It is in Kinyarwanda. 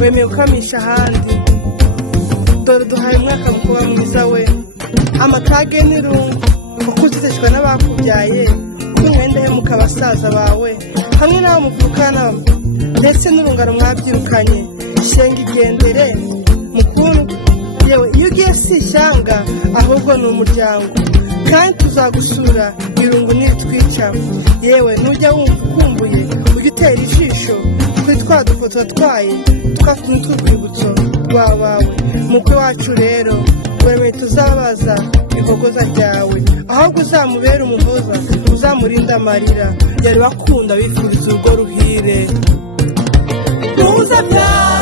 wemeye ukamisha ahandi dore duhaye umwaka mukuru mwiza we amatage n'irungu kuko uziteshwa n'abakubyaye n'umwenda hemuka abasaza bawe hamwe n'abo muvukana ndetse n'urungano mwabyirukanye shenga igendere mukuru yewe iyo ugiye si ishyanga ahubwo ni umuryango kandi tuzagusura irungu nitwica yewe ntujya wumva ukumbuye ujya utera ijisho kuri twa dufoto watwaye twatumye tw'urwibutso rwawe mukwe wacu rero wemeye tuzabaza ihogoza ryawe ahubwo uzamubera umuhoza uzamurinda amarira yari bakunda bifuriza urugo ruhire tuzabyara